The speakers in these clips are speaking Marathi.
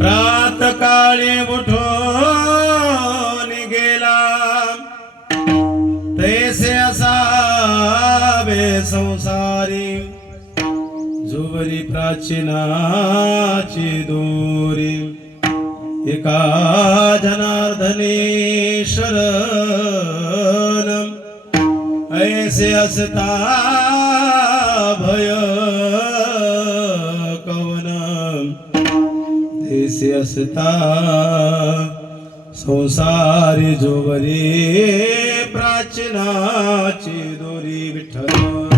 प्रात काळी उठून गेला तैसे असावे संसारी जुवरी प्राचीनाची दोरी एका जनार्दने शरण ऐसे असता भय ऐसे असता संसारी जोवरी प्राचीनाची दोरी विठ्ठल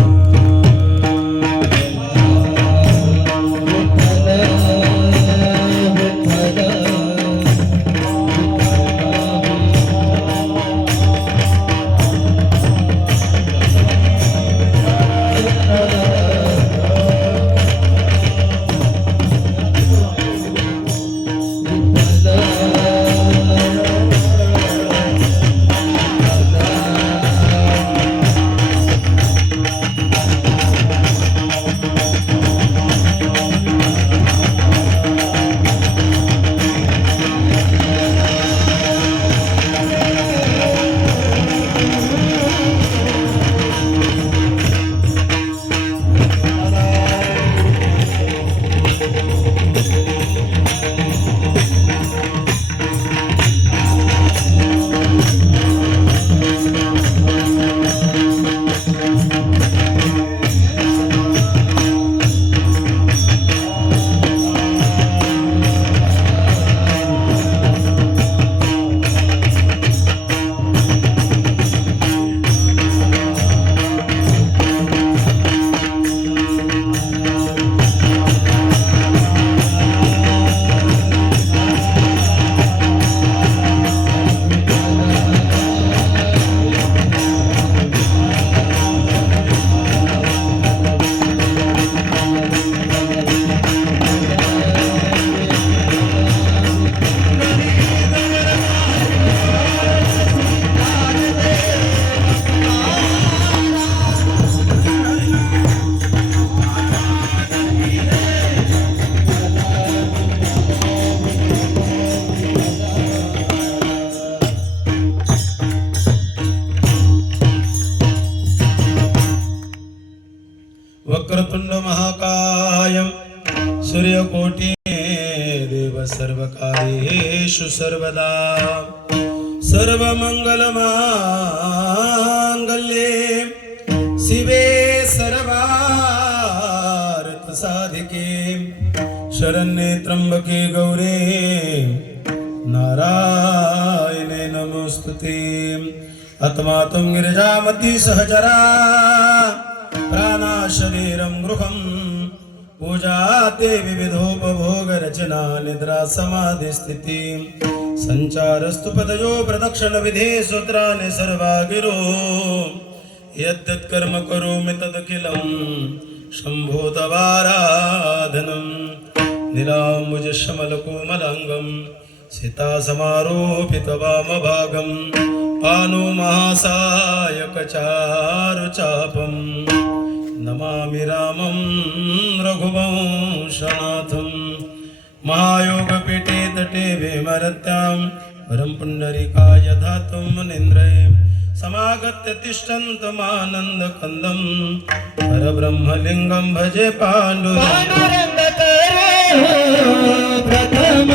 वक्रतुंड महाकाय सूर्यकोटि देव सर्वकार्येषु सर्वदा सर्वमंगलमांगल्ये शिवे सर्वार्थ साधिके शरण्ये त्र्यंबके गौरी नारायणे नमोस्तुते आत्मा त्वं गिरिजामती सहचरा प्राणा शरीरं गृहं पूजा ते विविधोपभोग रचना निद्रा समाधि स्थिति संचारस्तु पदयो प्रदक्षिण विधे सूत्राने सर्वागिरो यद्यत् कर्म करोमि तदखिलं शंभो तवाराधनं नीलाम्बुज श्यामलकोमलांगं सीता समारोपित वामभागं पानो महासायक चारुचापं नमामि रामं रघुवंशनाथं महायोगपीठे तटे विमरत्यां वरं पुण्डरीकाय धातुं मुनीन्द्रये समागत्य तिष्ठन्तमानन्दकन्दं परब्रह्मलिङ्गं भजे पाण्डुरङ्ग प्रथम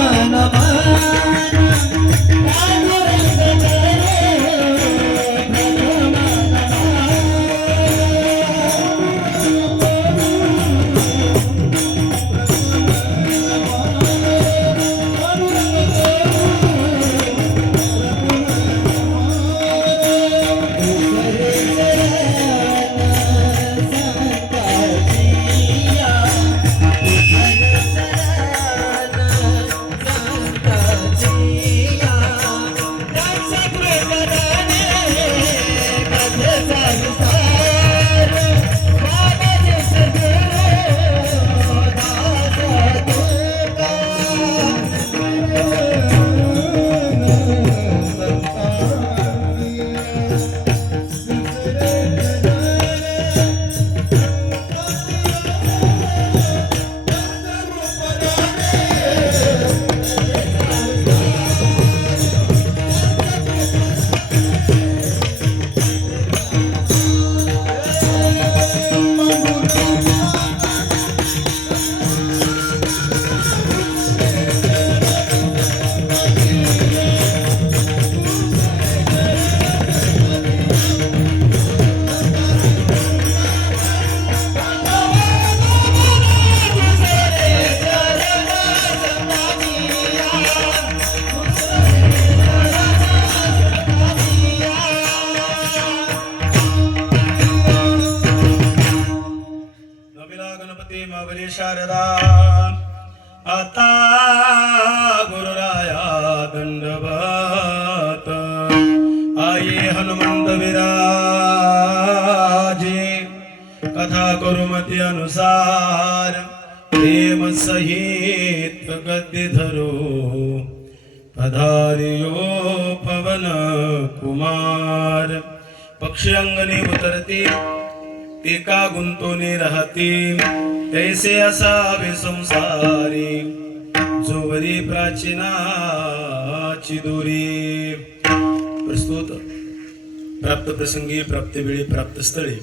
निमित्त गद्य धरो पधारियो पवन कुमार पक्षी अंगणी उतरती एका गुंतोनी राहती तैसे असावे संसारी जोवरी प्राचीनाची दोरी. प्रस्तुत प्राप्त प्रसंगी प्राप्त वेळी प्राप्त स्थळी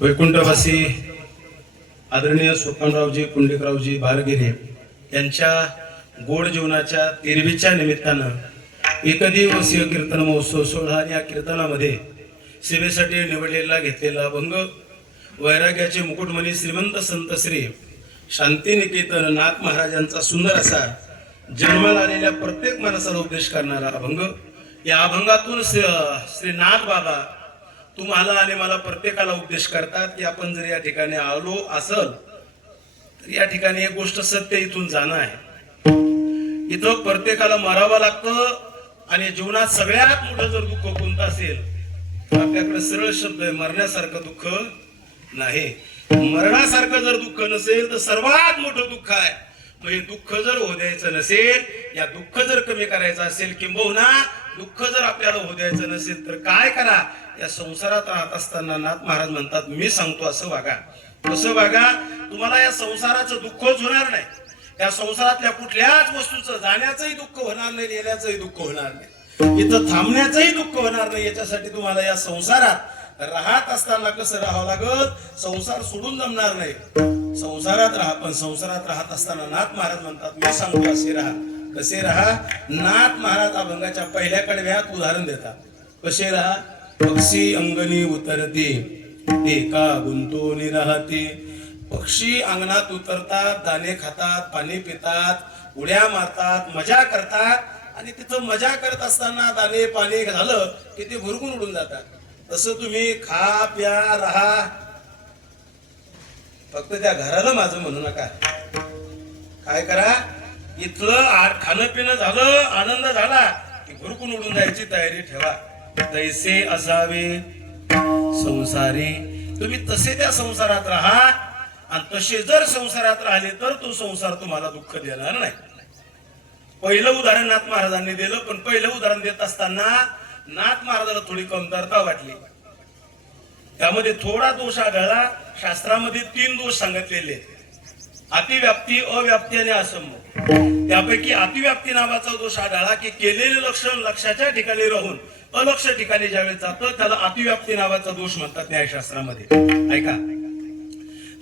वैकुंठवासी आदरणीय सोपानरावजी पुंडलिकरावजी बारगिरे यांच्या गोड जीवनाच्या 13वीच्या निमित्तानं एकदिवसीय कीर्तन महोत्सव सोहळा. आणि या कीर्तनामध्ये सेवेसाठी निवडलेला घेतलेला अभंग वैराग्याचे मुकुटमणी श्रीमंत संत श्री शांतिनिकेतन नाथ महाराजांचा सुंदर असा जन्माला आलेल्या प्रत्येक माणसाला उपदेश करणारा अभंग. या अभंगातून श्री नाथ बाबा तुम्हाला आणि मला प्रत्येकाला उपदेश करतात की आपण जर या ठिकाणी आलो असल तर या ठिकाणी एक गोष्ट सत्य इथून जाणं आहे. इथं प्रत्येकाला मरावं लागतं आणि जीवनात सगळ्यात मोठं जर दुःख कोणतं असेल तर आपल्याकडे सरळ शब्द आहे, मरण्यासारखं दुःख नाही. मरणासारखं जर दुःख नसेल तर सर्वात मोठं दुःख आहे. म्हणजे दुःख जर होऊ द्यायचं नसेल, या दुःख जर कमी करायचं असेल, किंबहुना दुःख जर आपल्याला होऊ द्यायचं नसेल तर काय करा. या संसारात राहत असताना नाथ महाराज म्हणतात मी सांगतो असं वागा. कसं वागा? तुम्हाला या संसाराचं दुःखच होणार नाही. या संसारातल्या कुठल्याच वस्तूचं जाण्याचंही दुःख होणार नाही, येण्याचंही दुःख होणार नाही, इथं थांबण्याचंही दुःख होणार नाही. याच्यासाठी तुम्हाला या संसारात राहत असताना कसं राहावं लागत? संसार सोडून जमणार नाही. संसारात राहा, पण संसारात राहत असताना नाथ महाराज म्हणतात मी सांगतो असे राहा. कसे राहा? नाथ महाराज अभंगाच्या पहिल्या कडव्यात उदाहरण देतात. कसे राहा? पक्षी अंगणी उतरते एका गुंतोनी राहते. पक्षी अंगणात उतरतात, दाणे खातात, पाणी पितात, उड्या मारतात, मजा करतात. आणि तिथं मजा करत असताना दाणे पाणी झालं की ते भुरकून उडून जातात. तसं तुम्ही खा प्या राहा, फक्त त्या घराला माझं म्हणू नका. काय करा? इथलं खाणं पिणं झालं, आनंद झाला की भुरकून उडून जायची तयारी ठेवा. तैसे असावे संसारी. तुम्ही तसे त्या संसारात राहा आणि तसे जर संसारात राहिले तर तो संसार तुम्हाला दुःख देणार नाही. पहिलं उदाहरण नाथ महाराजांनी दिलं, पण पहिलं उदाहरण देत असताना नाथ महाराजाला थोडी कमतरता वाटली. त्यामध्ये थोडा दोष आढळला. शास्त्रामध्ये 3 दोष सांगितलेले, अतिव्याप्ती, अव्याप्ती आणि असंभव. त्यापैकी अतिव्याप्ती नावाचा दोष आढळला की केलेले लक्षण लक्षाच्या ठिकाणी राहून अलक्ष ठिकाणी ज्यावेळेस जातं त्याला अतिव्याप्ती नावाचा दोष म्हणतात न्यायशास्त्रामध्ये. ऐका,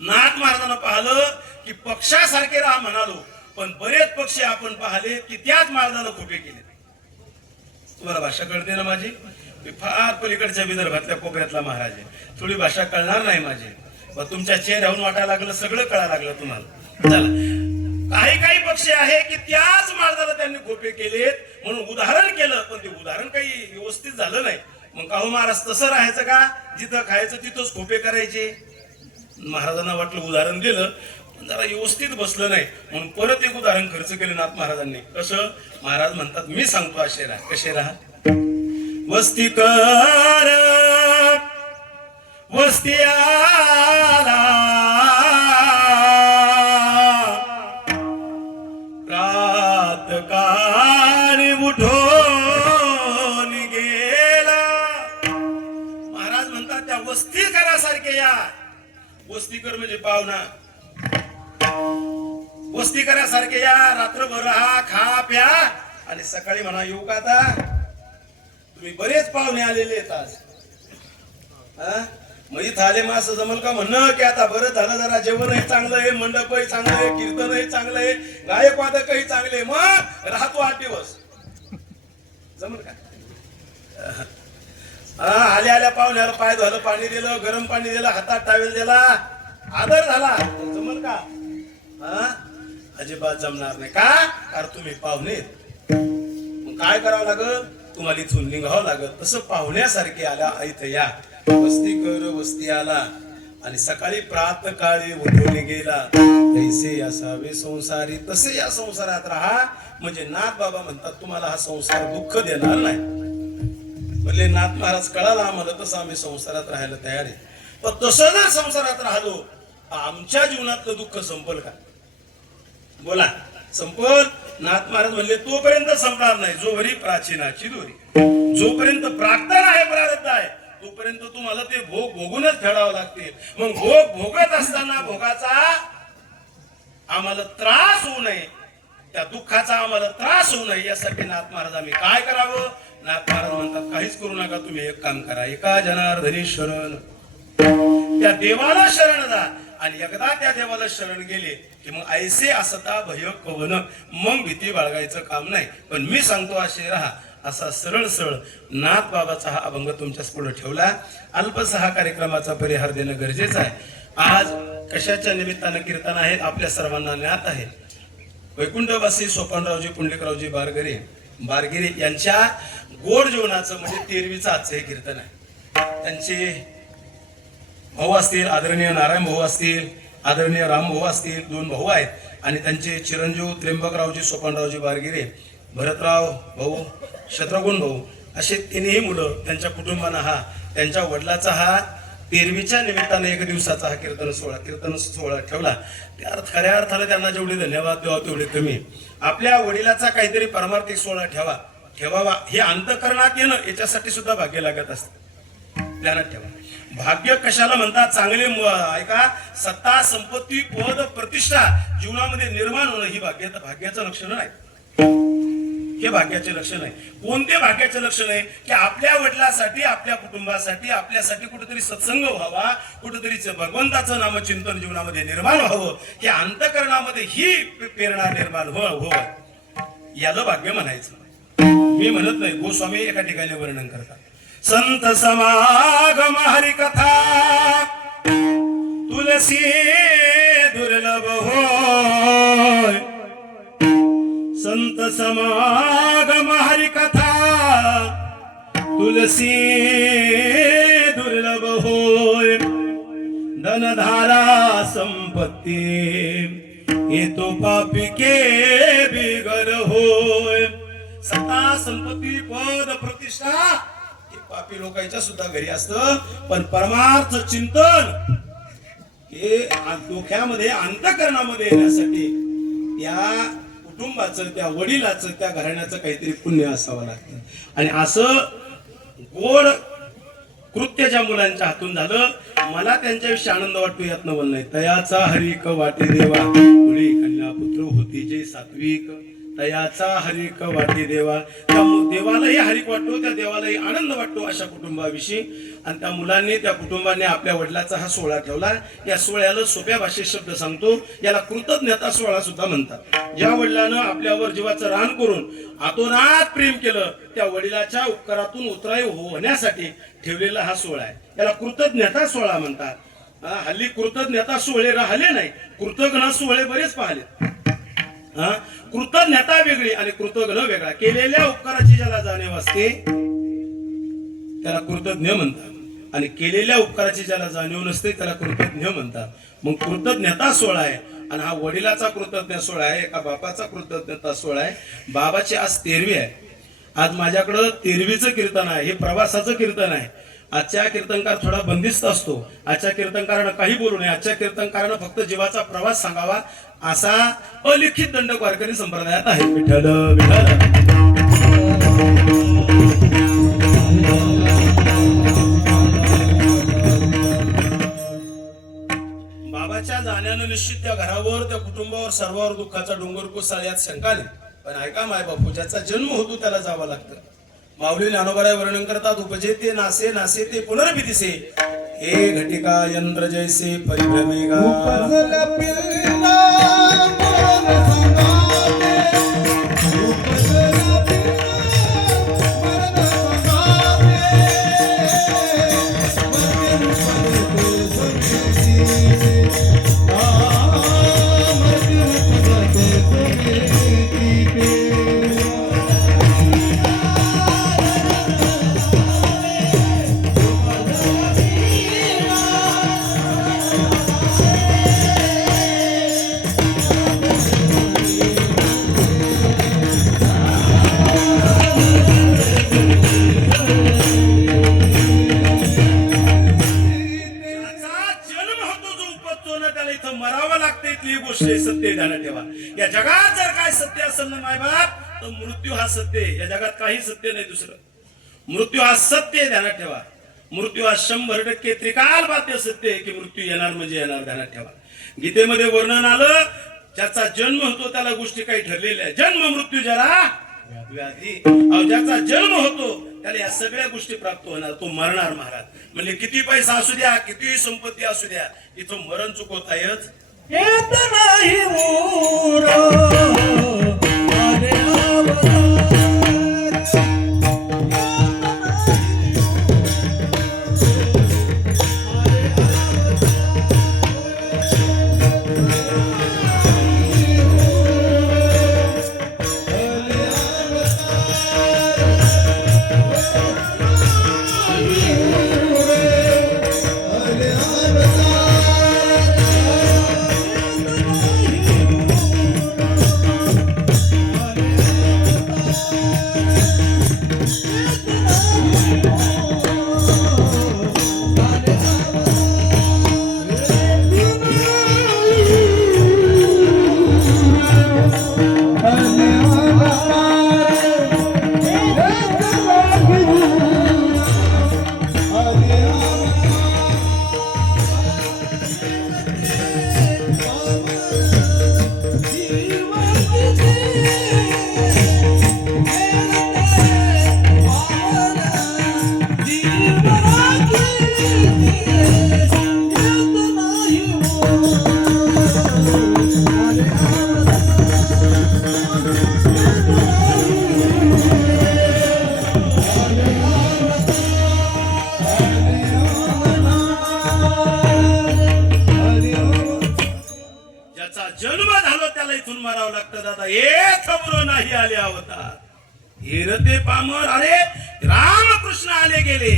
नाथ महाराजांना पाहिलं की पक्षासारखे राहा म्हणालो, पण बरेच पक्षी आपण पाहिले की त्याच महाराजांना खोटे केले. तुम्हाला भाषा कळते ना माझी? मी फार पलीकडच्या विदर्भातल्या कोपऱ्यातला महाराज आहे, थोडी भाषा कळणार नाही माझी, पण तुमच्या चेहऱ्याहून वाटायला लागलं, सगळं कळायला लागलं तुम्हाला. चला, काही पक्षी आहे की त्याच महाराजाला त्यांनी खोपे केलेत म्हणून उदाहरण केलं, पण ते उदाहरण काही व्यवस्थित झालं नाही. मग काहू महाराज तसं राहायचं का? जिथं खायचं तिथंच खोपे करायचे? महाराजांना वाटलं उदाहरण दिलं पण जरा व्यवस्थित बसलं नाही, म्हणून परत एक उदाहरण खर्च केलं नाथ महाराजांनी. कसं? महाराज म्हणतात मी सांगतो असे राहा. कसे राहा? वस्ती कर वस्ती आला प्रातकाळी उठून गेला. महाराज म्हणतात त्या वस्ती करासारखे या. वस्तीकर म्हणजे पाहुणा. वस्ती करासारखे या, रात्रभर राहा, खा प्या आणि सकाळी म्हणा येऊ का आता? तुम्ही बरेच पाहुणे आलेले आहेत आज. मग इथं आले मग असं जमल का म्हणणं की आता बरं झालं, जरा जेवणही चांगलं आहे, मंडपही चांगलं आहे, कीर्तनही चांगलं आहे, गायक वादकही चांगले, मग राहतो 8 दिवस. जमल का? आल्या पाहुण्याला पाय धुवायला पाणी दिलं, गरम पाणी दिलं, हातात टावेल दिला, आदर झाला, जमल का? अजिबात जमणार नाही. का? कारण तुम्ही पाहुणे. मग काय करावं लागल? तुम्हाला इथून निघावं लागत. तसं पाहुण्यासारखे आला इथं या. वस्ती कर वस्ती आला आणि सकाळी प्रातकाळी उठून गेला. तैसे असावे संसारी. तसे या संसारात राहा. म्हणजे नाथ बाबा म्हणतात तुम्हाला हा संसार दुःख देणार नाही. म्हणजे नाथ महाराज कळाला आम्हाला, तसं आम्ही संसारात राहायला तयार आहे. पण तसं जर संसारात राहिलो आमच्या जीवनातलं दुःख संपल का? बोला, संपल? नाथ महाराज म्हणले तोपर्यंत संपणार नाही जोवरी प्राचीनाची दोरी. जोपर्यंत प्रार्थना आहे, प्रारब्ध आहे, तोपर्यंत तुम्हाला ते भोग भोगूनच फेडावं लागते. मग भोग भोगत असताना भोगाचा आम्हाला त्रास होऊ नये, त्या दुःखाचा आम्हाला त्रास होऊ नये, यासाठी नाथ महाराज आम्ही काय करावं? नाथ महाराज म्हणतात काहीच करू नका, तुम्ही एक काम करा, एका जनार्दनी शरण, त्या देवाला शरण जा. आणि एकदा त्या देवाला शरण गेले की मग ऐसे असता भय कवन, मग भीती बाळगायचं काम नाही. पण मी सांगतो असे राहा, असा सरळ सरळ नाथ बाबाचा हा अभंग तुमच्या पुढे ठेवला. अल्पसा हा कार्यक्रमाचा परिहार देणं गरजेचं आहे. आज कशाच्या निमित्तानं कीर्तन आहेत आपल्या सर्वांना ज्ञात आहे. वैकुंठवासी सोपानरावजी पुंडलिकरावजी बारगिरे यांच्या गोड जीवनाचं म्हणजे 13वीचं आजचं हे कीर्तन आहे. त्यांचे भाऊ असतील, आदरणीय नारायण भाऊ असतील, आदरणीय राम भाऊ असतील, 2 भाऊ आहेत. आणि त्यांचे चिरंजीव त्र्यंबकरावजी सोपानरावजी बारगिरे, भरतराव भाऊ, शत्रुघ्न भाऊ असे 3ही मुलं, त्यांच्या कुटुंबानं हा त्यांच्या वडिलाचा हा 13वीच्या निमित्ताने 1 दिवसाचा हा कीर्तन सोहळा ठेवला. त्या खऱ्या अर्थाने त्यांना जेवढे धन्यवाद द्यावा तेवढे कमी. आपल्या वडिलाचा काहीतरी परमार्थिक सोहळा ठेवावा हे अंतःकरणात येणं, याच्यासाठी सुद्धा भाग्य लागत असतं. ध्यानात ठेवा, भाग्य कशाला म्हणतात? चांगले ऐका, सत्ता, संपत्ती, पद, प्रतिष्ठा जीवनामध्ये निर्माण होणं ही भाग्याचं लक्षण नाही. हे भाग्याचे लक्षण आहे. कोणते भाग्याचे लक्षण आहे? की आपल्या वडिलांसाठी, आपल्या कुटुंबासाठी, आपल्यासाठी कुठेतरी सत्संग व्हावा, कुठेतरी भगवंताचं नामचिंतन जीवनामध्ये निर्माण व्हावं, हे अंतःकरणामध्ये ही प्रेरणा निर्माण व्हावं, याला भाग्य म्हणायचं. मी म्हणत नाही, गोस्वामी एका ठिकाणी वर्णन करतात, संत समागम हरिकथा तुलसी दुर्लभ होय, संत समागम हरिकथा तुलसी दुर्लभ होय, धनधारा संपत्ती येतो पापी के बिगर होय. सत्ता, संपत्ती, पद, प्रतिष्ठा हे पापी लोकांच्या सुद्धा घरी असतं, पण परमार्थ चिंतन हे डोक्यामध्ये, अंतःकरणामध्ये येण्यासाठी त्या कुटुंबाचं, त्या वडिलाचं, त्या घराण्याचं काहीतरी पुण्य असावं लागतं. आणि असं गोड कृत्य ज्या मुलांच्या हातून झालं, मला त्यांच्याविषयी आनंद वाटतो, यात नवल नाही. तयाचा हरिक वाटे देवा, पुढे कन्या पुत्र होती जे सात्विक, तयाचा हरिक वाटे देवा. त्या देवालाही हरिक वाटतो, त्या देवालाही आनंद वाटतो अशा कुटुंबाविषयी. आणि त्या मुलांनी, त्या कुटुंबाने आपल्या वडिलाचा हा सोहळा ठेवला. या सोहळ्याला सोप्या भाषेत शब्द सांगतो, याला कृतज्ञता सोहळा सुद्धा म्हणतात. ज्या वडिलानं आपल्यावर जीवाचं रान करून आतोनात प्रेम केलं, त्या वडिलाच्या उपकारातून उतराई होण्यासाठी ठेवलेला हा सोहळा आहे. याला कृतज्ञता सोहळा म्हणतात. हल्ली कृतज्ञता सोहळे राहिले नाही, कृतज्ञ सोहळे बरेच पाहिले. कृतज्ञता वेगळी आणि कृतज्ञ वेगळा. केलेल्या उपकाराची ज्याला जाणीव असते त्याला कृतज्ञ म्हणतात, आणि केलेल्या उपकाराची ज्याला जाणीव नसते त्याला कृतज्ञ म्हणतात. मग कृतज्ञता सोहळा आहे, आणि हा वडिलाचा कृतज्ञ सोहळा आहे, एका बापाचा कृतज्ञता सोहळा आहे. बाबाची आज 13वी आहे. आज माझ्याकडं 13वीचं कीर्तन आहे, हे प्रवासाचं कीर्तन आहे. आजच्या कीर्तनकार थोडा बंदिस्त असतो. आजच्या कीर्तनकारानं काही बोलू नये. आजच्या कीर्तनकारानं फक्त जीवाचा प्रवास सांगावा, असा अलिखित दंडक वारकरी संप्रदायात आहे. विठ्ठल विठ्ठल. बाबाच्या जाण्यानं निश्चित त्या घरावर, त्या कुटुंबावर, सर्वावर दुःखाचा डोंगर कोसळला, यात शंका नाही. पण ऐका, माय बापू ज्याचा जन्म होतो त्याला जावं लागतं. माऊली ज्ञानोबा वर्णन करतात, उपजेते नासे नासे ते पुनर्भिदिसे, हे घटिका यंत्र जैसे परिभ्रमेगा. सत्य आहे, ध्यानात ठेवा. या जगात जर काय सत्य असेल ना मायबाप, तर मृत्यू हा सत्य आहे. या जगात काही सत्य नाही दुसरं. मृत्यू हा सत्य आहे, ध्यानात ठेवा. मृत्यू हा 100% त्रिकाल बाध्य सत्य आहे की मृत्यू येणार म्हणजे येणार, ध्यानात ठेवा. गीतेमध्ये वर्णन आलं, ज्याचा जन्म होतो त्याला गोष्टी काही ठरलेल्या आहे. जन्म मृत्यू जरा व्याधी. ज्याचा जन्म होतो त्याला या सगळ्या गोष्टी प्राप्त होणार, तो मरणार महाराज. म्हणजे किती पैसा असू द्या, किती संपत्ती असू द्या, इथं मरण चुकवतायच येत नाही मोर आले अवतार. जन्म झालो त्याला इथून मारावं लागतं दादा. हे खबर नाही आले अवतार. हिरते पामर अरे रामकृष्ण आले गेले,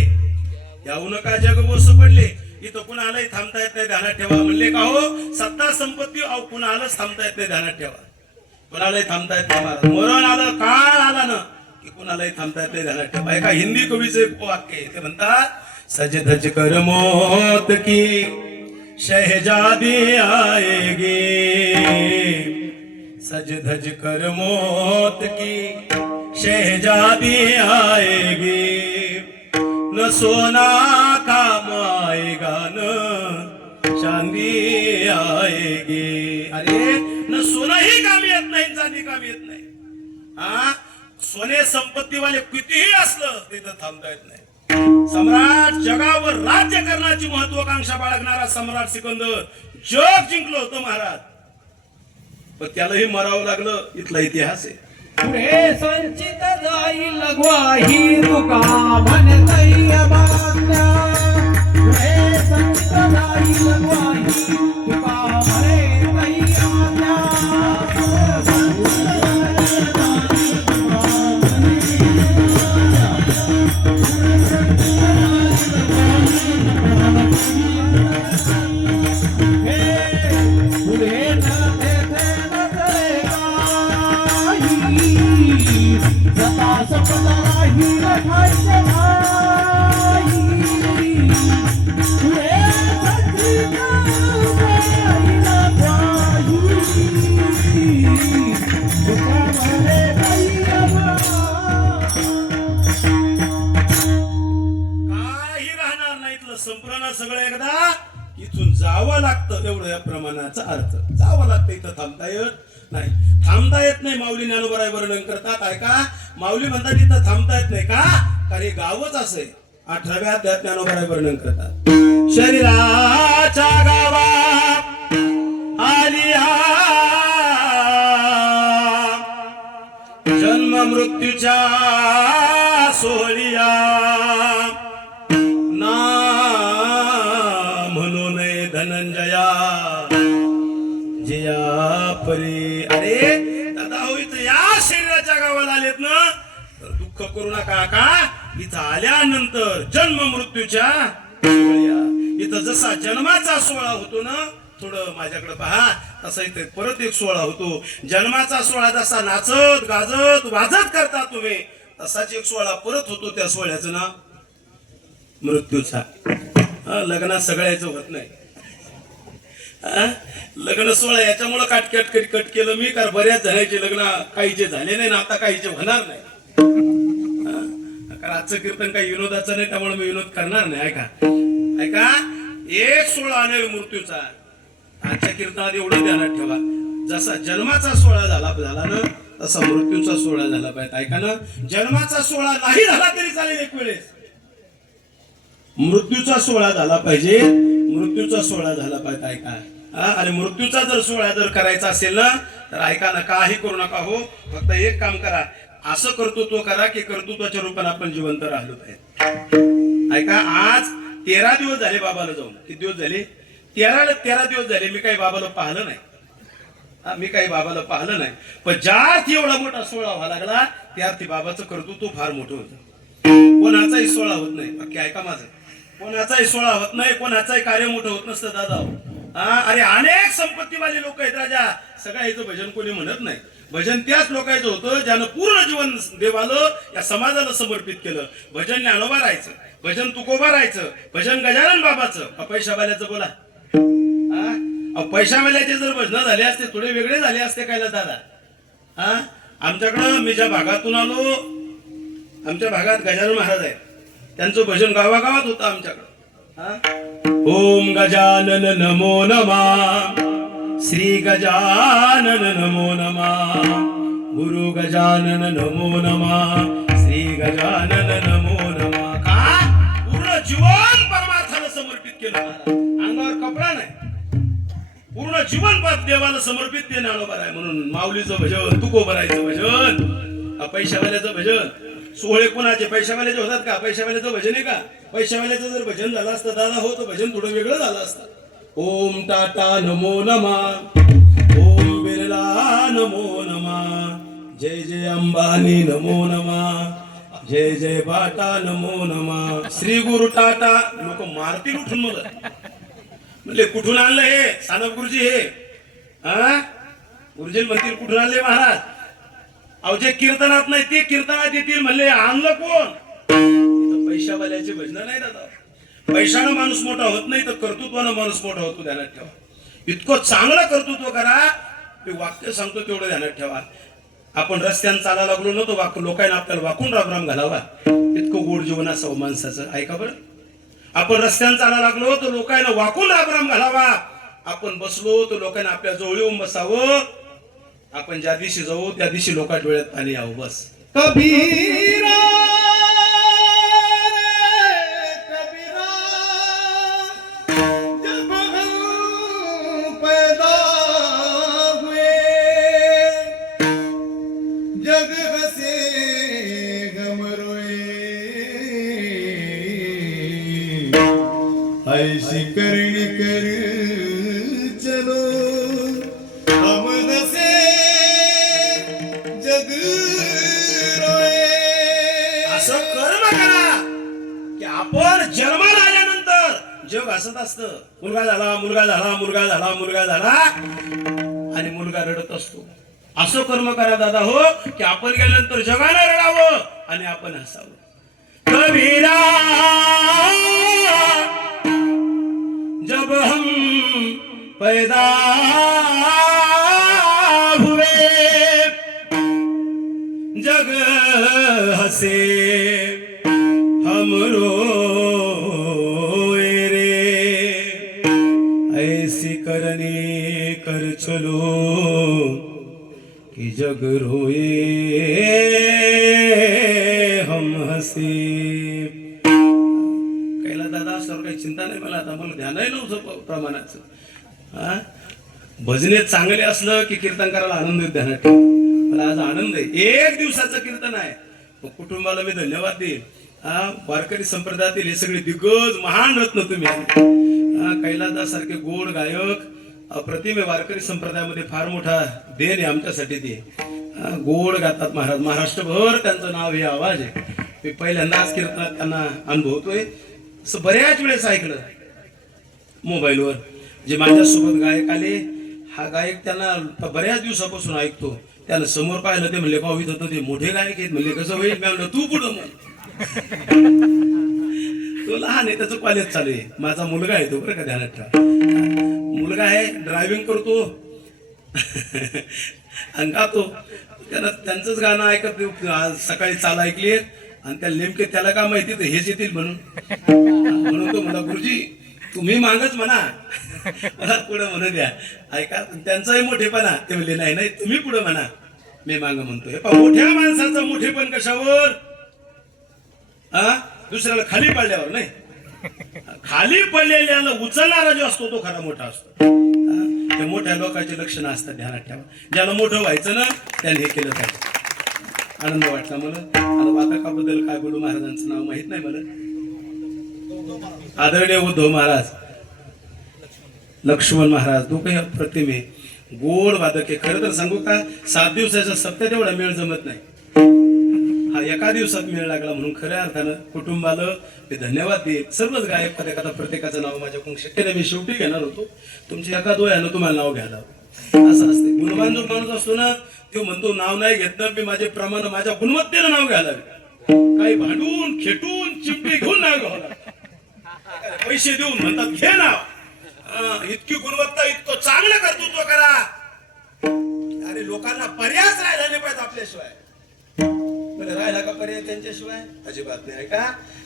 याहून का जग बस पडले. इथं कुणालाही थांबता येत नाही, ध्यानात ठेवा. म्हणले का हो, सत्ता संपत्ती कुणालाच थांबता येत नाही, ध्यानात ठेवा. कुणालाही थांबता येत नाही महाराज. मरण आलं, काळ आला ना की कुणालाही थांबता येत नाही, ध्यानात ठेवा. एका हिंदी कवीचं एक वाक्य आहे, ते म्हणतात, सज धज कर मौत की शहजादी आएगी, सज धज कर मौत की शहजादी आएगी, न सोना काम आएगा न चांदी आएगी. अरे न सोना ही काम येत नाही, चांदी काम येत नाही. हा, सोने संपत्ती वाले कितीही असलं तिथं थांबता येत नाही. सम्राट जगावर राज्य करण्याची महत्वाकांक्षा बाळगणारा सम्राट सिकंदर जग जिंकलो होतं महाराज, पण त्यालाही मरावं लागलं. इथला इतिहास आहे. पुढे संचित जाईल ग्वाही तुका म्हणतय बातम्या. पुढे संचित जाईल ग्वाही तुका म्हणतय बातम्या. संपूर्ण सगळं एकदा इथून जावं लागतं, एवढं या प्रमाणाचा अर्थ. जावं लागतं, इथं थांबता येत नाही. थांबता येत नाही माऊली ज्ञानोबराय वर्णन करतात. ऐका, माऊली म्हणतात इथं थांबता येत नाही का, कारण हे गावच असं आहे. 18व्या अध्यायात ज्ञानोबराय वर्णन करतात. शरीराच्या गावात आलिया जन्म मृत्यूच्या सोहळिया, धनंजया जया परी. अरे दादा हो, इथं या शरीराच्या गावाला आलेत ना, तर दुःख करू नका का. इथं आल्यानंतर जन्म मृत्यूच्या सोहळ्या, इथं जसा जन्माचा सोहळा होतो ना, थोडं माझ्याकडे पहा, तसा इथे परत एक सोहळा होतो. जन्माचा सोहळा जसा नाचत गाजत वाजत करता तुम्ही, तसाच एक सोहळा परत होतो. त्या सोहळ्याचं नाव मृत्यूचा. लग्नात सगळ्याचं होत नाही. हा? लग्न सोहळा याच्यामुळं कट केलं मी, कारण बऱ्याच जणांचे लग्न काहीचे झाले नाही ना आता काहीचे होणार नाही. कारण आजचं कीर्तन काही विनोदाचं नाही, त्यामुळे मी विनोद करणार नाही. ऐका, एक सोहळा आणेल मृत्यूचा. आजच्या कीर्तनात एवढं ध्यानात ठेवा, जसा जन्माचा सोहळा झाला ना तसा मृत्यूचा सोहळा झाला पाहिजे. ऐका ना, जन्माचा सोहळा नाही झाला तरी चालेल, एक वेळेस मृत्यूचा सोहळा झाला पाहिजे. मृत्यूचा सोहळा झाला पाहिजे. ऐका, आणि मृत्यूचा जर सोहळा जर करायचा असेल ना तर ऐका ना, काही करू नका हो, फक्त एक काम करा, असं कर्तृत्व करा की कर्तृत्वाच्या रूपाने आपण जिवंत राहिलो पाहिजे. ऐका, आज 13 दिवस झाले बाबाला जाऊन. किती दिवस झाले? 13 दिवस झाले. मी काही बाबाला पाहिलं नाही. पण ज्यार्थी एवढा मोठा सोहळा व्हावा लागला त्यार्थी बाबाचं कर्तृत्व फार मोठं होतं. कोणाचाही सोहळा होत नाही. बाकी ऐका माझं, कोणाचाही सोहळा होत नाही, कोणाचाही कार्य मोठं होत नसतं दादा. अरे अनेक संपत्तीवाले लोक आहेत राजा, सगळ्याचं भजन कोणी म्हणत नाही. भजन त्याच लोकांचं होतं ज्यानं पूर्ण जीवन देवाला या समाजाला समर्पित केलं. भजन ज्ञानोबा राहायचं, भजन तुकोबा राहायचं, भजन गजानन बाबाचं. पैशावाल्याचं बोला, पैशावाल्याचे जर भजन झाले असते थोडे वेगळे झाले असते काय ना दादा. आमच्याकडं मी ज्या भागातून आलो, आमच्या भागात गजानन महाराज आहेत, त्यांचं भजन गावागावात होतं आमच्याकडं. ओम गजानन नमो नमः, श्री गजानन नमो नमः, गुरु गजानन नमो नमः, श्री गजानन नमो नमः. का? पूर्ण जीवन परमार्थाला समर्पित केलं. अंगावर कपडा नाही, पूर्ण जीवन देवाला समर्पित ते ज्ञानोबा आहे. म्हणून माऊलीचं भजन, तुकोबरायचं भजन, पैशावाल्याचं भजन. सोहळे कोणाचे? पैशावाल्याचे होतात का? पैशावाल्याचं भजन आहे का? पैशावाल्याचं जर भजन झालं असतं दादा हो तर भजन थोडं वेगळं झालं असतं. ओम टाटा नमो नमः, ओम बिर्ला नमो नमः, जय जय अंबानी नमो नमः, जय जय बाटा नमो नमः, श्री गुरु टाटा. लोक मारतील उठून मला, म्हणले कुठून आणलं हे सानप गुरुजी? हे गुरुजी म्हणतील कुठून आणले महाराज? अहो जे कीर्तनात नाही ते कीर्तनात येतील. म्हणले आणलं कोण? पैशावाल्याचे भजन नाही दादा. पैशानं माणूस मोठा होत नाही तर कर्तृत्वानं माणूस मोठा होतो, ध्यानात ठेवा. इतकं चांगलं कर्तृत्व करा, ते वाक्य सांगतो तेवढं ध्यानात ठेवा. आपण रस्त्यानं चालायला लागलो ना तो वाक्य लोकांना आपल्याला वाकून रामराम घालावा, इतकं गोड जीवन असावं माणसाचं. ऐका बरं, आपण रस्त्यानं चालायला लागलो तर लोकांना वाकून रामराम घालावा. आपण बसलो तर लोकांना आपल्या जवळ येऊन बसावं. आपण ज्या दिवशी जाऊ त्या दिवशी लोकांच्या डोळ्यात पाणी यावं. बस. कबीरा कबीरा, जब हम पैदा हुए जग हसे गम रोए, ऐसी करनी कर चलो हम हसे जग रोए. असं कर्म करा की आपण जन्माला आल्यानंतर जग हसत असतं. मुलगा झाला, मुलगा झाला, मुलगा झाला, मुलगा झाला आणि मुलगा रडत असतो. असं कर्म करा दादा हो की आपण गेल्यानंतर जगाला रडावं आणि आपण हसावं. कबीरा जब हम पैदा हुए जग हसे हम रोए रे, ऐसी करनी कर चलो कि जग रोए हम हसे. कैला दादा सर काही चिंता नाही मला, आता मला ध्यान आहे नव्हतं प्रमाणाचं. भजने चांगले असलं की कीर्तन करायला आनंद ध्यानात ठेवा. मला आज आनंद आहे. 1 दिवसाचं कीर्तन आहे. कुटुंबाला मी धन्यवाद देईन. वारकरी संप्रदायातील हे सगळे दिग्गज महान रत्न तुम्ही. कैलासदासारखे गोड गायक अप्रतिम वारकरी संप्रदायामध्ये फार मोठा देण आहे आमच्यासाठी. ते गोड गातात महाराज. महाराष्ट्रभर त्यांचं नाव हे आवाज आहे. मी पहिल्यांदाच कीर्तनात त्यांना अनुभवतोय. असं बऱ्याच वेळेस ऐकलं मोबाईलवर. जे माझ्यासोबत गायक आले, हा गायक त्यांना बऱ्याच दिवसापासून ऐकतो. त्यानं समोर पाहिलं ते म्हणले भाऊ इथं ते मोठे गायक आहेत. म्हणले कसं होईल? मी म्हणलं तू पुढं म्हण. तो लहान आहे, त्याचं कॉलेज चालू आहे. माझा मुलगा आहे तो, बरं का, ध्यानात ठेवा. मुलगा आहे, ड्रायव्हिंग करतो आणि गातो. त्याला त्यांचंच गाणं ऐकत आज सकाळी चाल ऐकली आणि त्या नेमके त्याला का माहिती तर हेच येतील म्हणून तो मला गुरुजी तुम्ही मागच म्हणा, मला पुढे म्हणू द्या. ऐका, त्यांचाही मोठेपणा. ते म्हणले नाही नाही तुम्ही पुढे म्हणा, मी माग म्हणतोय. मोठ्या माणसाचं मोठेपण कशावर? हा, दुसऱ्याला खाली पडल्यावर नाही. खाली पडलेल्याला उचलणारा जो असतो तो खरा मोठा असतो. त्या मोठ्या लोकांचे लक्षणं असतात, ध्यानात ठेवा. ज्याला मोठं व्हायचं ना त्याने हे केलं पाहिजे. आनंद वाटला मला. आता वादकाबद्दल काय बोलू, महाराजांचं नाव माहित नाही मला. आदरणीय उद्धव महाराज, लक्ष्मण महाराज दोघे अप्रतिम आहे, गोड वादक आहे. खरं तर सांगू का, 7 दिवसाचा सप्त्यात एवढा मेळ जमत नाही. हा एका दिवसात मेळ लागला म्हणून खऱ्या अर्थानं कुटुंबाला मी धन्यवाद देईन. सर्वच गायक एखादा प्रत्येकाचं नाव माझ्याकडून शक्य नाही, मी शेवटी घेणार होतो. तुमच्या एका डोळ्यानं तुम्हाला नाव घ्यायला असं असते. गुणवान जो माणूस असतो ना, तो म्हणतो नाव नाही घेतलं, मी माझे प्रमाण माझ्या गुणवत्तेनं नाव घ्यायला. काही भांडून खेटून चिमटी घेऊन नाव घ्यावं, पैसे देऊन म्हणतात घे नाव. इतकी गुणवत्ता, इतकं चांगलं कर्तृत्व करा. अरे लोकांना पर्यायच राहिला नाही पाहिजे आपल्याशिवाय. राहिला का पर्याय त्यांच्याशिवाय? अजिबात नाही. का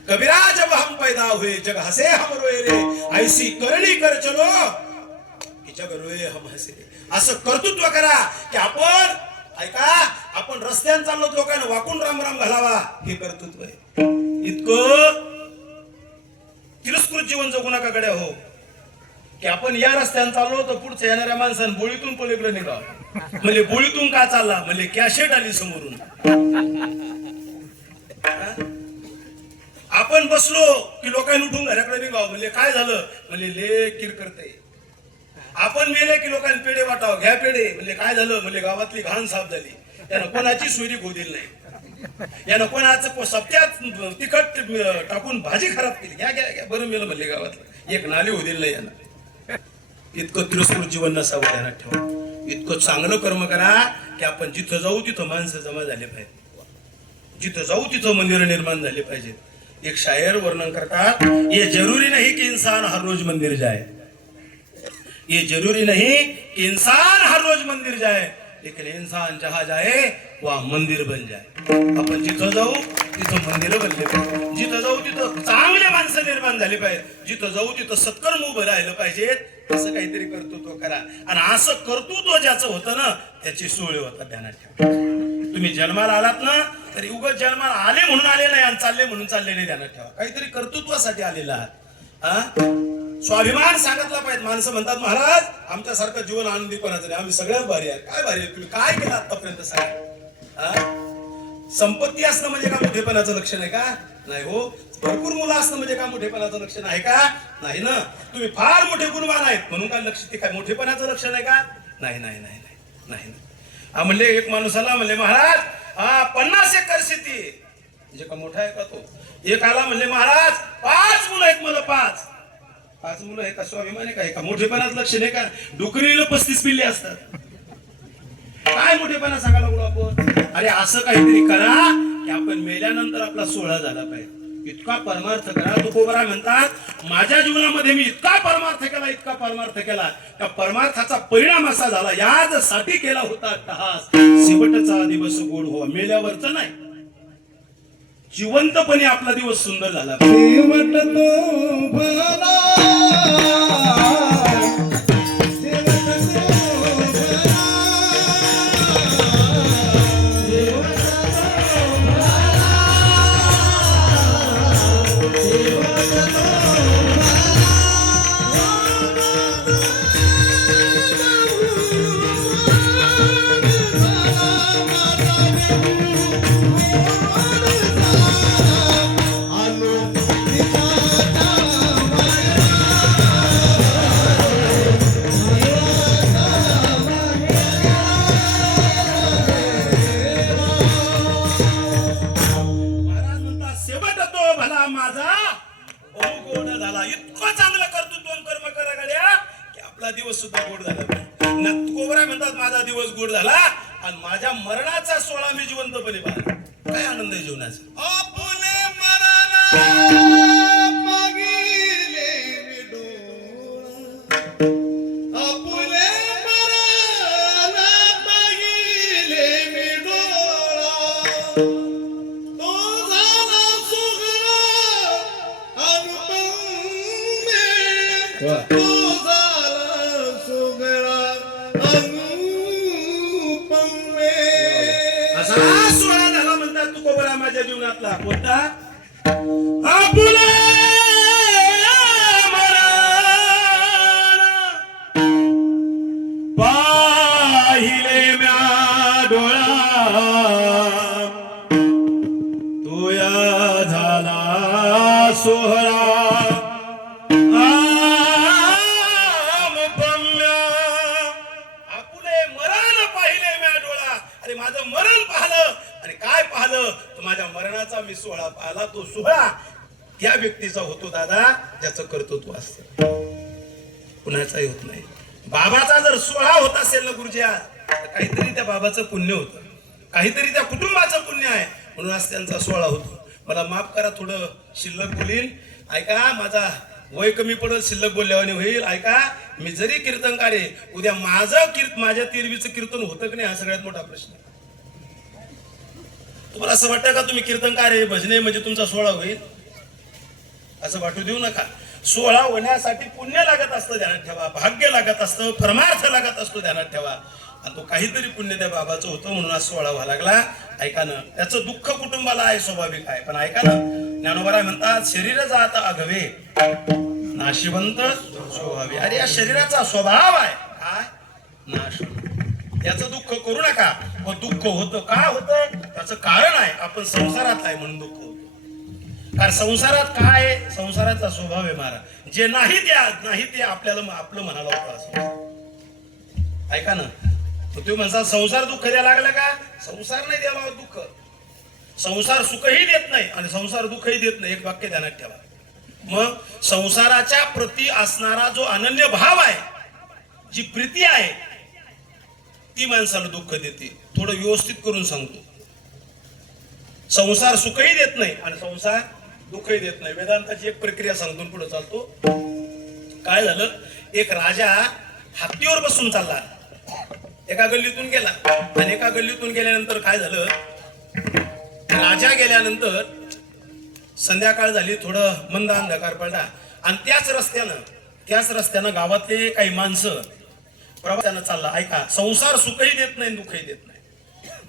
कबीरा जब हम पैदा हुए जग हसे हम रोए रे, ऐसी करणी कर चलो की जग रोए हम हसे. असं कर्तृत्व करा की आपण, ऐका, आपण रस्त्याने चाललो लोकांना वाकून राम राम घालावा, हे कर्तृत्व आहे. इतकं तिरस्कृत जीवन जगू नका गड्या हो, की आपण या रस्त्याने चाललो तर पुढच्या येणाऱ्या माणसानं बोळीतून पलीकडे निघाव. म्हणजे बोळीतून का चालला, म्हणजे कॅशेट आली समोरून. आपण बसलो की लोकांनी उठून घराकडे निघाव, म्हणजे काय झालं, म्हणजे ले किर करते. आपण मेले की लोकांनी पेढे वाटाव, घ्या पेढे, म्हणजे काय झालं, म्हणजे गावातली घाण साफ झाली. त्यानं कोणाची सोयरी गोदील नाही, यानं कोणाचं सप्त्यात तिखट टाकून भाजी खराब केली, घ्या घ्या घ्या, बरं मेलं म्हणले गावातलं, एक नाली होतील नाही यानं. इतकं तिरस्कृत जीवन नसावं, ध्यानात ठेवा. इतकं चांगलं कर्म करा की आपण जिथं जाऊ तिथं माणसं जमा झाले पाहिजे, जिथं जाऊ तिथं मंदिर निर्माण झाले पाहिजेत. एक शायर वर्णन करतात, ये जरूरी नहीं कि इंसान हर रोज मंदिर जाए, ये जरूरी नहीं कि इंसान हर रोज मंदिर जाए, लेकिन इंसान जहां जाए वहां मंदिर बन जाए. आपण जिथं जाऊ तिथं मंदिर बनले पाहिजे, जिथं जाऊ तिथं चांगले माणसं निर्माण झाले पाहिजे, जिथं जाऊ तिथं सत्कर्म उभं राहिलं पाहिजेत. असं काहीतरी कर्तृत्व करा. आणि असं कर्तृत्व ज्याचं होतं ना त्याची सोय होतात, ध्यानात ठेवा. तुम्ही जन्माला आलात ना तरी उगाच जन्माला आले म्हणून आले नाही आणि चालले म्हणून चालले नाही, ध्यानात ठेवा. काहीतरी कर्तृत्वासाठी आलेला आहात. स्वाभिमान सांगितला पाहिजे. माणसं म्हणतात महाराज आमच्यासारखं जीवन आनंदीपणाचं नाही, आम्ही सगळ्यात भारी आहे. काय भारी आहे, तुम्ही काय केलं आतापर्यंत सांगा. संपत्ती असणं म्हणजे का मोठेपणाचं लक्षण आहे का? नाही हो. भरपूर मुलं असणं म्हणजे का मोठेपणाचं लक्षण आहे का? नाही ना. तुम्ही फार मोठे गुणवान आहेत म्हणून काय लक्ष, ते काय मोठेपणाचं लक्षण आहे का? नाही नाही नाही नाही. म्हणले एक माणूसाला म्हणले महाराज 50 एकर शेती, म्हणजे का मोठा आहे का तो? एक आला म्हणले महाराज 5 मुलं आहेत मला, 5 मुलं आहे का? स्वाभिमान आहे का? मोठेपणाचं लक्षण आहे का? डुकरीला 35 पिल्ले असतात. काय मोठेपणा सांगायला लागलो आपण? अरे असं काहीतरी करा की आपण मेल्यानंतर आपला सोहळा झाला पाहिजे. इतका परमार्थ करा. तुकोबरा म्हणतात माझ्या जीवनामध्ये मी इतका परमार्थ केला, इतका परमार्थ केला, त्या परमार्थाचा परिणाम असा झाला, यासाठी केला होता अट्टहास, शेवटचा दिवस गोड व्हावा. मेल्यावरच नाही, जिवंतपणे आपला दिवस सुंदर झाला. शेवट तो भला, माझा गोड झाला. इतकं चांगलं कर्तृत्व कर्म करा गड्या की आपला दिवस सुद्धा गोड झाला. कोबरा म्हणतात माझा दिवस गोड झाला आणि माझ्या मरणाचा सोहळा मी जिवंतपणे पाहिला. काय आनंद आहे जीवनाचा. आपले मरण तो झाला सोहळा अनुपम रे. असा सोहळा झाला म्हणतात तुकोबरा माझ्या जीवनातला. कोणता? आपुले पाहिले म्या डोळा तोया झाला सोहळा आपुले मरण पाहिले म्या डोळा. अरे माझं मरण पाहिलं आणि काय पाहिलं तर माझ्या मरणाचा मी सोहळा पाहिला. तो सोहळा त्या व्यक्तीचा होतो दादा ज्याचं कर्तृत्व असतं, कुणाचाही होत नाही. बाबाचा जर सोहळा होत असेल ना गुरुजी तर काहीतरी त्या बाबाचं पुण्य होतं, काहीतरी त्या कुटुंबाचं पुण्य आहे, म्हणून आज त्यांचा सोहळा होतो. मला माफ करा, थोडं शिल्लक बोलील. ऐका, माझा वय कमी पडत शिल्लक बोलल्याने होईल. ऐका, मी जरी कीर्तनकार आहे, उद्या माझ्या तिरवीचं कीर्तन होतं की नाही हा सगळ्यात मोठा प्रश्न. तुम्हाला असं वाटतं का तुम्ही कीर्तनकार आहे, भजने म्हणजे तुमचा सोहळा होईल? असं वाटू देऊ नका. सोहळा होण्यासाठी पुण्य लागत असतं, ध्यानात ठेवा. भाग्य लागत असतं, परमार्थ लागत असतो, ध्यानात ठेवा. आणि तो काहीतरी पुण्य त्या बाबाचं होतं म्हणून आज सोहळा व्हावा लागला. ऐका ना, त्याचं दुःख कुटुंबाला आहे, स्वाभाविक आहे. पण ऐका ना, ज्ञानोबा म्हणतात शरीर जात अघवे नाशिवंत स्वभावी. अरे या शरीराचा स्वभाव आहे काय? नाश. याचं दुःख करू नका. पण दुःख होतं का होतं त्याचं कारण आहे, आपण संसारात आहे म्हणून दुःख होतं. कारण संसारात काय आहे? संसाराचा स्वभाव आहे मारा. जे नाही ते आपल्याला आपलं म्हणाला होतं. ऐका ना, तुम्ही म्हणता संसार दुःख द्यायला लागला का? संसार नाही द्यावा दुःख. संसार सुखही देत नाही आणि संसार दुःखही देत नाही. एक वाक्य ध्यानात ठेवा. मग संसाराच्या प्रती असणारा जो अनन्य भाव आहे, जी प्रीती आहे, ती माणसाला दुःख देते. थोडं व्यवस्थित करून सांगतो. संसार सुखही देत नाही आणि संसार दुःखही देत नाही. वेदांताची एक प्रक्रिया सांगतो पुढे चालतो. काय झालं, एक राजा हत्तीवर बसून चालला, एका गल्लीतून गेला आणि एका गल्लीतून गेल्यानंतर काय झालं, राजा गेल्यानंतर संध्याकाळ झाली, थोडं मंद अंधकार पडला आणि त्याच रस्त्यानं गावातले काही माणसं प्रवासानं चालला. ऐका, संसार सुखही देत नाही दुःखही देत नाही.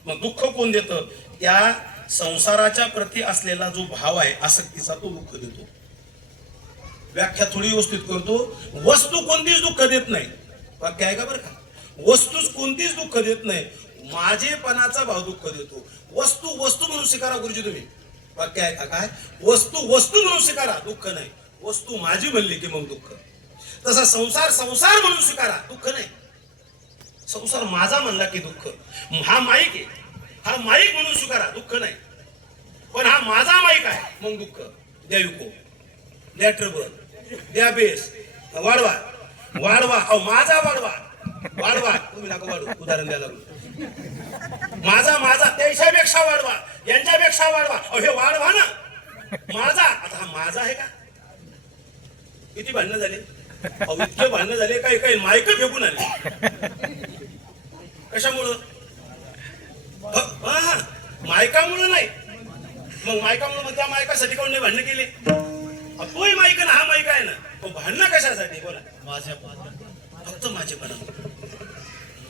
मग दुःख कोण देतं? त्या संसाराच्या प्रती असलेला जो भाव आहे आसक्तीचा, तो दुःख देतो. व्याख्या थोडी व्यवस्थित करतो. वस्तू कोणतीच दुःख देत नाही. वाक्य आहे का बरं का? वस्तूच कोणतीच दुःख देत नाही. माझेपणाचा भाव दुःख देतो. वस्तू म्हणून स्वीकारा गुरुजी तुम्ही. वाक्य आहे का? काय? वस्तू म्हणून स्वीकारा, दुःख नाही. वस्तू माझी म्हणली की मग दुःख. तसा संसार म्हणून स्वीकारा, दुःख नाही. संसार माझा म्हणला की दुःख. हा माईक आहे, हा माईक म्हणून स्वीकारा, दुःख नाही. पण हा माझा माईक आहे मग दुःख. द्या विको, द्या ट्रबल, द्या बेस, वाढवा. अहो माझा वाढवा. तुम्ही नका वाढू, उदाहरण द्यायला लागलो. माझा त्याच्यापेक्षा वाढवा, यांच्यापेक्षा वाढवा. अहो हे वाढवा ना, माझा. आता हा माझा आहे का? किती भांडणं झाले, अहो इतके भांडणं झाले. काही माईक फेकून आले. कशामुळं? मायकामुळं नाही. मग मायकामुळं मग त्या मायकासाठी कोण नाही भांडणं केले? तोही माईक ना हा माईक आहे ना, भांडणं कशासाठी? बोला. फक्त माझेपणा.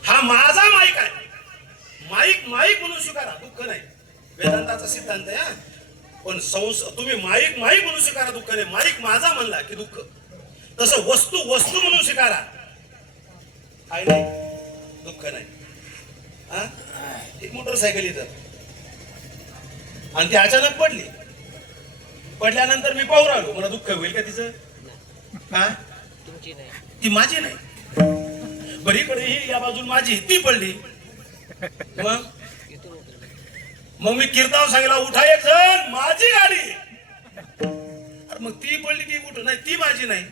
हा माझा माईक आहे. माईक म्हणून स्वीकारा, दुःख नाही. वेदांताचा सिद्धांत आहे हा. पण तुम्ही माईक म्हणून स्वीकारा, दुःख नाही. माईक माझा म्हणला की दुःख. तसं वस्तू म्हणून स्वीकारा, काय नाही, दुःख नाही. हा, एक मोटरसायकल इथं आणि ती अचानक पडल्यानंतर मी पाहू राहिलो, मला दुःख होईल का तिचं? हा, ती माझी नाही. बरीकडे ही या बाजून माझी, ती पडली. मग मी कीर्तन सांगितला, उठा एक जण, माझी गाडी. मग ती पडली की उठ नाही, ती माझी नाही.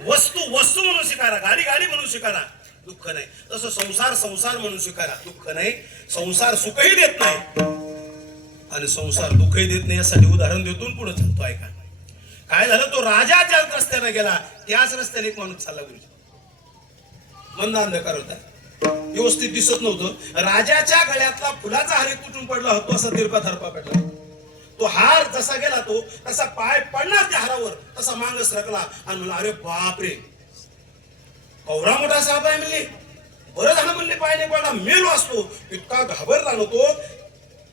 वस्तू म्हणून स्वीकारा, गाडी म्हणून स्वीकारा, दुःख नाही. तसं संसार म्हणून स्वीकारा, दुःख नाही. संसार सुखही देत नाही आणि संसार दुःखही देत नाही. यासाठी उदाहरण देतो पुढे चालतो. ऐका, काय झालं, तो राजा ज्याच रस्त्याने गेला त्याच रस्त्याने एक माणूस चालला. गुरुजी, मंद अंधकार होता, व्यवस्थित दिसत नव्हतं. राजाच्या गळ्यातला फुलाचा हार तुटून पडला होतो, असा तिरपा थरपा पडला. तो हार जसा गेला तो तसा पाय पडणार त्या हारावर, तसा मांग सरकला आणि म्हणला, अरे बापरे, कवरा मोठा साप आहे म्हणले. बरं झालं म्हणले पाय नाही पडला, मेलो असतो. इतका घाबरला नव्हतो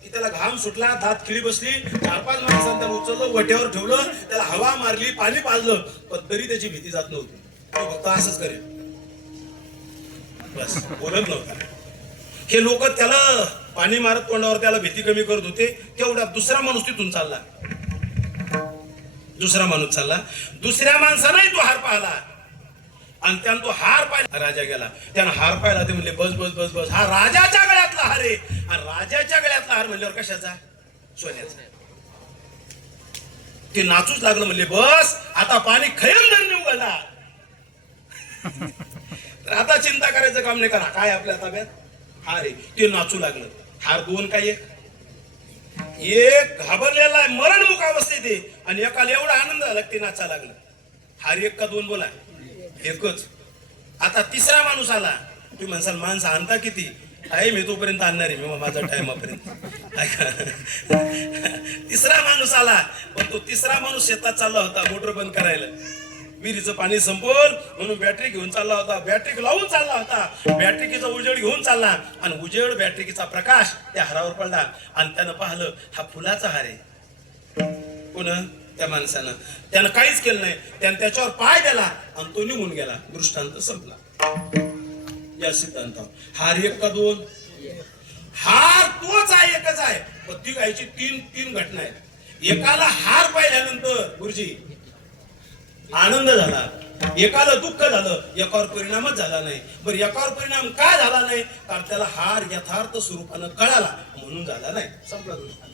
की त्याला घाम सुटला, दात किडी बसली. 4-5 माणसांनी त्याला उचललं, वट्यावर ठेवलं, त्याला हवा मारली, पाणी पाजलं, पण तरी त्याची भीती जात नव्हती. तो फक्त असंच करेल, बस बोलत नव्हता. हे लोक त्याला पाणी मारत तोंडावर त्याला भीती कमी करत होते. तेवढा दुसरा माणूस तिथून चालला. दुसरा माणूस चालला, दुसऱ्या माणसालाही तो हार पाहिला आणि त्यानं तो हार पाहिला. राजा गेला, त्यानं हार पाहिला. ते म्हणले बस बस बस बस, हा राजाच्या गळ्यातला हार आहे. आणि राजाच्या गळ्यातला हार म्हणल्यावर कशाचा? सोन्याचा. ते नाचूच लागलं, म्हणले बस आता पाणी खयम धरणे उघडला. तर आता चिंता करायचं काम नाही, करा काय आपल्या ताब्यात हार आहे. ते नाचू लागलं. हार दोन काय एक घाबरलेला आहे, मरणमुख अवस्थेत आहे, आणि एकाला एवढा आनंद झाला ते नाचा लागलं. हार एक का दोन? बोला, एकच. आता तिसरा माणूस आला. तुम्ही म्हणसाल माणसं आणता किती? टाइम आहे तोपर्यंत आणणार आहे मी, माझा टाइमापर्यंत. तिसरा माणूस आला, पण तो तिसरा माणूस शेतात चालला होता मोटर बंद करायला. विहिरीचं पाणी संपवल म्हणून बॅटरी घेऊन चालला होता. बॅटरी लावून चालला होता. बॅटरीचा उजेड घेऊन चालला आणि उजेड बॅटरीचा प्रकाश त्या हारावर पडला आणि त्यानं पाहिलं हा फुलाचा हार आहे. पुन्हा त्या माणसानं त्यानं काहीच केलं नाही. त्यानं त्याच्यावर पाय दिला आणि तो निघून गेला. दृष्टांत संपला. या सिद्धांतावर हार एक का दोन? हार तोच आहे, एकच आहे. पण ती गायची तीन घटना आहेत. एकाला हार पाहिल्यानंतर गुरुजी आनंद झाला, एकाला दुःख झालं, एकावर परिणामच झाला नाही. बरं एकावर परिणाम काय झाला नाही? कारण त्याला हार यथार्थ स्वरूपानं कळाला म्हणून झाला नाही. संपला दृष्टांत.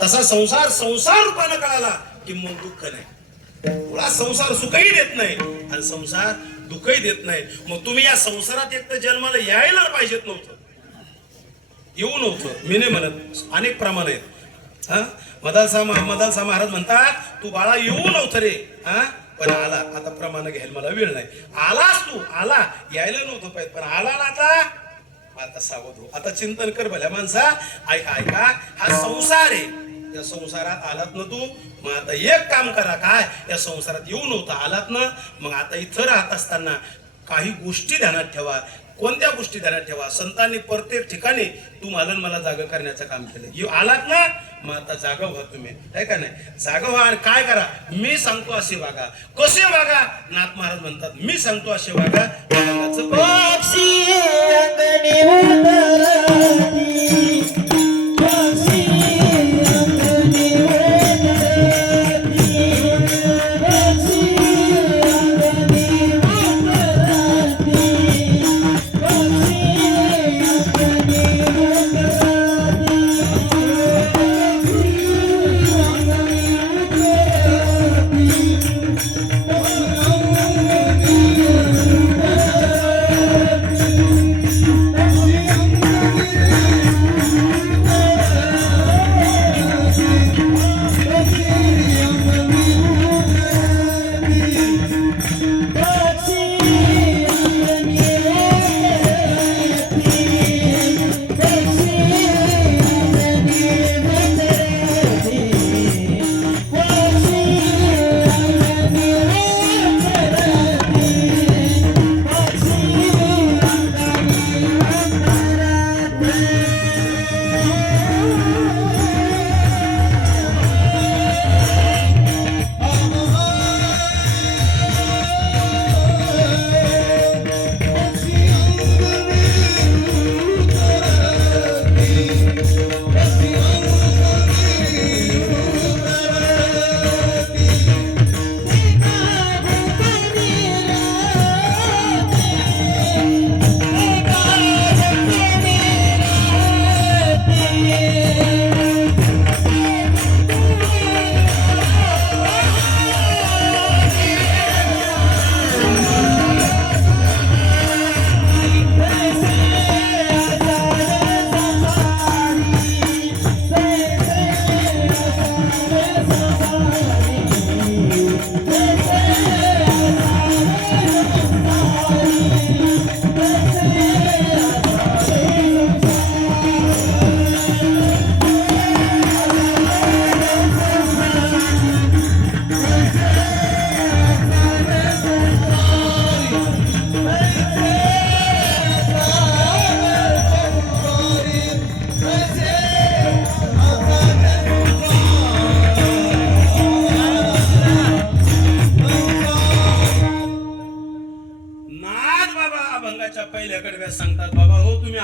तसा संसार रूपानं कळाला की मग दुःख नाही. तुला संसार सुखही देत नाही आणि संसार दुःखही देत नाही. मग तुम्ही या संसारात एक तर जन्माला यायला पाहिजेत नव्हतं, येऊ नव्हतं. मी नाही म्हणत, अनेक प्रमाण आहेत. हा मदालसा महाराज म्हणतात तू बाळा येऊ नव्हतं रे, हा पण आला. आता प्रमाण घ्यायला मला वेळ नाही. आलास तू, आला, यायला नव्हतं पाहिजे पण आला ना. आता सावध हो, आता चिंतन कर भल्या माणसा. ऐका हा संसार आहे. या संसारात आलात ना तू, मग आता एक काम करा. काय? या संसारात येऊ नव्हतं, आलात ना, मग आता इथं राहत असताना काही गोष्टी ध्यानात ठेवा. कोणत्या गोष्टी ध्यानात ठेवा? संतांनी प्रत्येक ठिकाणी तुम्हाला मला जागा करण्याचं काम केलं. आलात ना, मग आता जागा व्हा तुम्ही, आहे का नाही? जागा व्हा आणि काय करा? मी सांगतो असे वागा. कसे वागा? नाथ महाराज म्हणतात मी सांगतो असे वागा.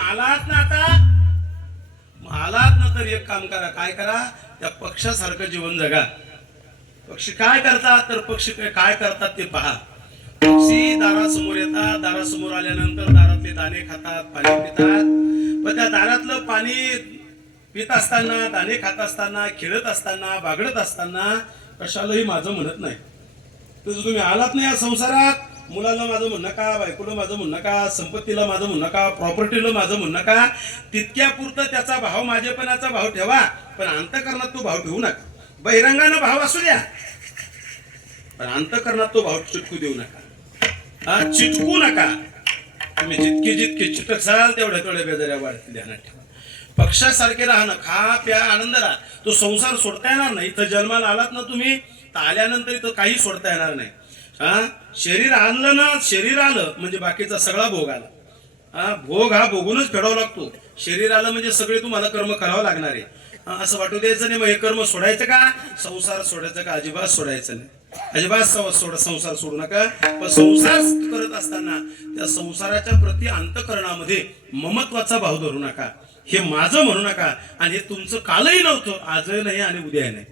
आलात ना आता, मग आलात ना तर एक काम करा. काय करा, त्या पक्षासारखं जीवन जगा. पक्षी काय करतात तर पक्षी काय करतात ते पहा. पक्षी दारासमोर येतात, दारासमोर आल्यानंतर दारातले दाणे खातात, पाणी पितात. पण त्या दारातलं पाणी पित असताना, दाणे खात असताना, खेळत असताना, बागडत असताना कशालाही माझं म्हणत नाही. तर तुम्ही आलात नाही या संसारात, मुलाला माझं म्हणू नका, बायकोला माझं म्हणू नका, संपत्तीला माझं म्हणू नका, प्रॉपर्टीला माझं म्हणू नका. तितक्या पुरतं त्याचा भाव माझेपणाचा भाव ठेवा, पण अंतःकरणात तो भाव ठेवू नका. बहिरंगानं भाव असू द्या, पण अंतःकरणात तो भाव चिटकू देऊ नका. चिटकू नका. तुम्ही जितके जितके चिटकसाल तेवढ्या बेजाऱ्या वाढतील. ध्यानात ठेवा. पक्षासारखे राहणं, खा प्या आनंद राहा. तो संसार सोडता येणार नाही. इथं जन्माला आलात ना तुम्ही, तर आल्यानंतर इथं काही सोडता येणार नाही. शरीर आणलं ना, शरीर आलं म्हणजे बाकीचा सगळा भोग आला. भोग हा भोगूनच फेडावा लागतो. शरीर आलं म्हणजे सगळे तुम्हाला कर्म करावं लागणार आहे. असं वाटू द्यायचं नाही मग हे कर्म सोडायचं का, संसार सोडायचं का, अजिबात सोडायचं नाही. अजिबात संसार सोडू नका. पण संसार करत असताना त्या संसाराच्या प्रति अंतःकरणामध्ये ममत्वाचा भाव धरू नका. हे माझं म्हणू नका. आणि हे तुमचं कालही नव्हतं, आजही नाही आणि उद्याही नाही.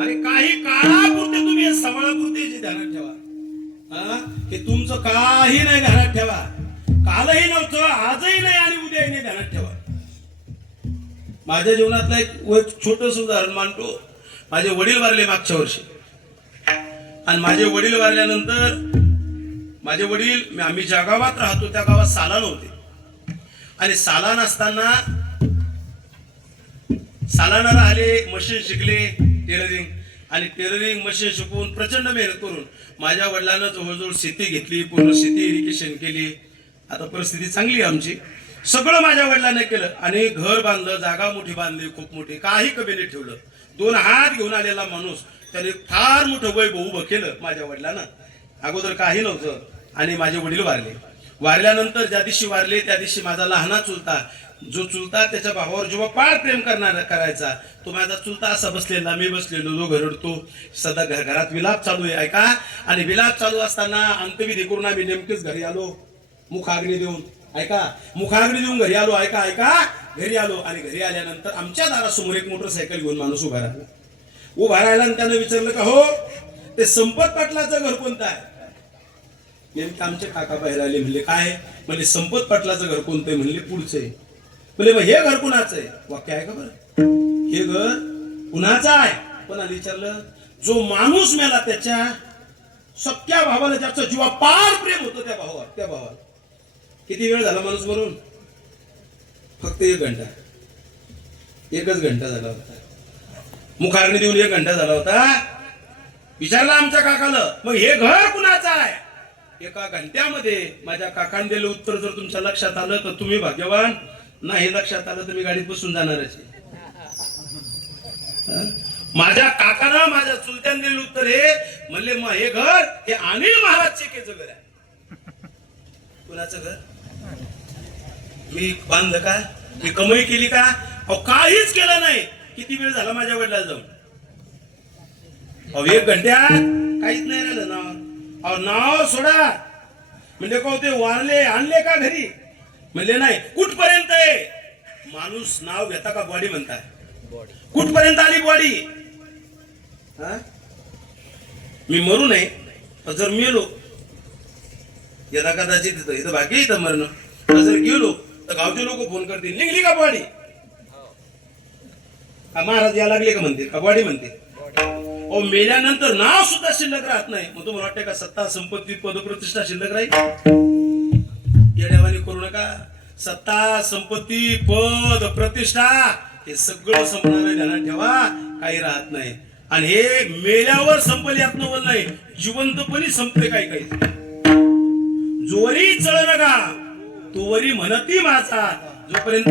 आणि काही काळापुरते तुम्ही हे सवळापुरते जे ध्यानात ठेवा. हे तुमचं काही नाही ध्यानात ठेवा. कालही नव्हतं, आजही नाही आणि उद्याही नाही. ध्यानात ठेवा. माझ्या जीवनातलं एक छोटस उदाहरण मानतो. माझे वडील वारले मागच्या वर्षी, आणि माझे वडील वारल्यानंतर माझे वडील, आम्ही ज्या गावात राहतो त्या गावात साला नव्हते. आणि साला नसताना सालाना राहिले, मशीन शिकले टेलरिंग, आणि टेलरिंग मशीन शिकून प्रचंड मेहनत करून माझ्या वडिलांना जवळजवळ शेती घेतली, पूर्ण शेती इरिगेशन केली. आता परिस्थिती चांगली आहे आमची. सगळं माझ्या वडिलांनी केलं आणि घर बांधलं, जागा मोठी बांधली, खूप मोठी, काही कमी नाही ठेवलं. 2 हात घेऊन आलेला माणूस, त्याने फार मोठं वैभव उभं केलं माझ्या वडिलांना. अगोदर काही नव्हतं. आणि माझे वडील वारले. वारल्यानंतर ज्या दिवशी वारले त्या दिवशी माझा लहाना चुलता, जो चुलता त्याच्या भावावर जेव्हा फार प्रेम करायचा, तो माझा चुलता असा बसलेला, मी बसलेलो, जो घरडतो. सदा घरात विलाप चालू आहे ऐका. आणि विलाप चालू असताना अंत्यविधी करून आम्ही नेमकेच घरी आलो, मुखाग्नी देऊन ऐका, मुखाग्नी देऊन घरी आलो ऐका घरी आलो. आणि घरी आल्यानंतर आमच्या दारासमोर एक मोटरसायकल घेऊन माणूस उभा राहिला. आणि त्यानं विचारलं का हो, ते संपत पाटलाचं घर कोणतं आहे? नेमकं आमचे काका बाहेर आले. म्हणले काय? म्हणजे संपत पाटलाचं घर कोणतं? म्हणले पुढचं आहे. म्हणजे मग हे घर कुणाचं आहे? वाक्य आहे का बरं? हे घर कुणाचं आहे? कोणाला विचारलं? जो माणूस मेला त्याच्या सख्या भावाला ज्याचं जीवा पार प्रेम होतं त्या भावाला. किती वेळ झाला माणूस मरून? फक्त 1 घंटा. 1च घंटा झाला होता. मुखाग्नी देऊन 1 घंटा झाला होता. विचारला आमच्या काकाला, मग हे घर कुणाचं आहे? 1 घंट्यामध्ये माझ्या काकाने दिलेलं उत्तर जर तुमच्या लक्षात आलं तर तुम्ही भाग्यवान. नाही लक्षात आलं तर मी गाडीत बसून जाणारच. माझ्या काकानं माझ्या चुलत्याने दिलेलं उत्तर हे म्हणले, मग हे घर हे अनिल महाराज चेकेचं घर आहे. कुणाचं घर? मी बांधलं का? मी कमाई केली का? काहीच केलं नाही. किती वेळ झाला माझ्या वडिलाला जाऊन? 1 घंट्यात काहीच नाही राहिलं नाव. नाव सोडा. म्हणजे का ते वारले आणले का घरी? म्हणले नाही. कुठपर्यंत आहे? माणूस नाव घेता का बॉडी म्हणताय? कुठपर्यंत आली बॉडी? मी मरू नये, जर मेलो यदा कदाचित इथं भाग्य इथं मरणं, जर गेलो तर गावचे लोक फोन करतील, निघली का बॉडी? महाराज या लागले का म्हणते का बॉडी म्हणते? मेल्यानंतर नाव सुद्धा शिल्लक राहत नाही. मग तुम्हाला वाटतं का सत्ता संपत्ती पदप्रतिष्ठा शिल्लक राहील? येड्यावानी करू नका. सत्ता संपत्ती पद प्रतिष्ठा हे सगळं संपणार, ध्यानात ठेवा. काही राहत नाही. आणि हे मेल्यावर संपले यात नवल नाही, जिवंतपणी संपते काही. जोरी चळ नका तोवरी म्हणती माझा. जोपर्यंत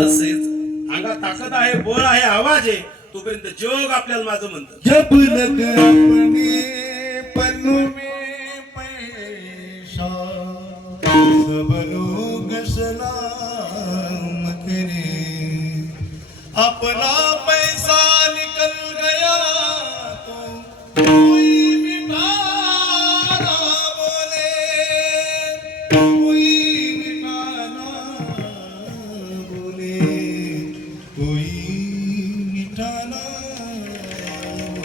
अंगात ताकद आहे, बळ आहे, आवाज आहे, तोपर्यंत जग आपल्याला माझं म्हणतं. जब लग अपने पन्नू में पैसा सब लोग सलाम करे. अपना पैसा निकल गया तो कोई मिठा ना बोले, कोई मिठा ना बोले, कोई मिठा ना.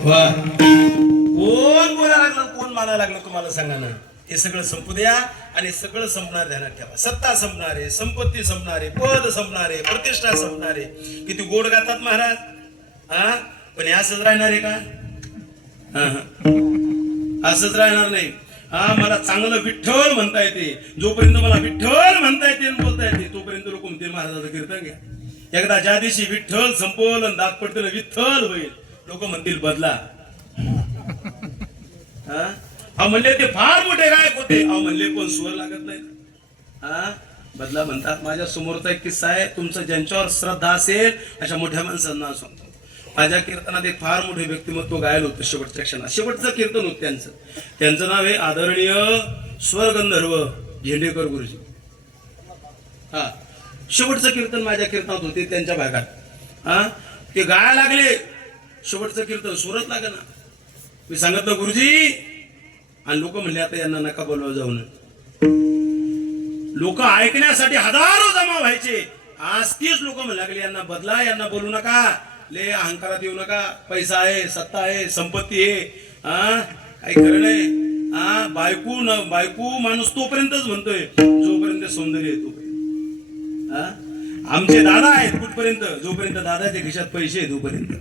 वा. कोण बोलायला लागलं, कोण मानायला लागलं तुम्हाला सांगा ना. हे सगळं संपू द्या आणि सगळं संपणार ध्यानात ठेवा. सत्ता संपणार आहे, संपत्ती संपणार आहे, पद संपणार आहे, प्रतिष्ठा संपणार आहे. किती गोड गातात महाराज. हा पण हे असंच राहणार आहे का? असंच राहणार नाही. हा मला चांगलं विठ्ठल म्हणता येते. जोपर्यंत मला विठ्ठल म्हणता येते आणि बोलता येते तोपर्यंत लोक म्हणतील महाराजाचं कीर्तन घ्या. एकदा ज्या दिवशी विठ्ठल संपवल आणि दात पडतील विठ्ठल होईल लोक म्हणतील बदला. हा म्हणले ते फार मोठे गायक होते. म्हणले पण स्वर लागत नाही. हा बदला म्हणतात. माझ्या समोरचा एक किस्सा आहे. तुमचं ज्यांच्यावर श्रद्धा असेल अशा मोठ्या माणसांना सांगतो. माझ्या कीर्तनात एक फार मोठे व्यक्तिमत्व गायलं होतं शेवटच्या क्षणात. शेवटचं कीर्तन होतं त्यांचं नाव आहे आदरणीय स्वरगंधर्व झेंडेकर गुरुजी. हा शेवटचं कीर्तन माझ्या कीर्तनात होते त्यांच्या भागात. हा ते गायला लागले. शेवटचं कीर्तन सुरत लागे ना. मी सांगितलं गुरुजी आणि लोक म्हणले आता यांना नका बोलवा जाऊन. लोक ऐकण्यासाठी हजारो जमा व्हायचे. आज तीच लोक म्हणू लागले यांना बदला, यांना बोलू नका, ले अहंकारात येऊ नका. पैसा आहे, सत्ता आहे, संपत्ती आहे. हा काही खरं नाही. हा बायको माणूस तोपर्यंतच म्हणतोय जोपर्यंत सौंदर्य आहे तोपर्यंत. हा आमचे दादा आहेत कुठपर्यंत, जोपर्यंत दादाच्या खिशात पैसे आहेत तोपर्यंत.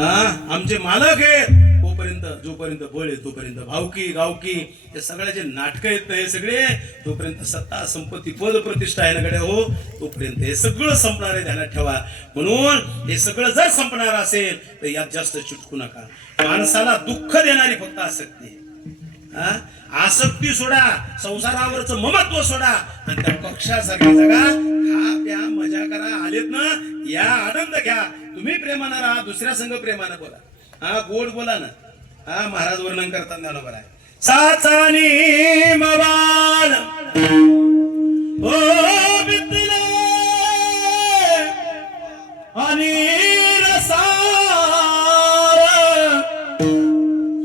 हा आमचे मालक आहेत तोपर्यंत, जोपर्यंत बळ आहे तोपर्यंत. भावकी गावकी हे सगळ्याचे नाटक आहेत हे सगळे. तोपर्यंत सत्ता संपत्ती पद प्रतिष्ठा आहे ना कडे हो तोपर्यंत हे सगळं संपणार आहे ध्यानात ठेवा. म्हणून हे सगळं जर संपणार असेल तर यात जास्त चिटकू नका. माणसाला दुःख देणारी फक्त आसक्ती आहे. आसक्ती सोडा, संसारावरचं ममत्व सोडा आणि त्या पक्षासारखी जगा. खा प्या मजा करा. आलेत ना या आनंद घ्या. तुम्ही प्रेमानं राहा, दुसऱ्या संघ प्रेमानं बोला. हा गोड बोला ना. हा महाराज वर्णन करताना बरोबर आहे. साचानी मवाल ओ बितले आणि रसार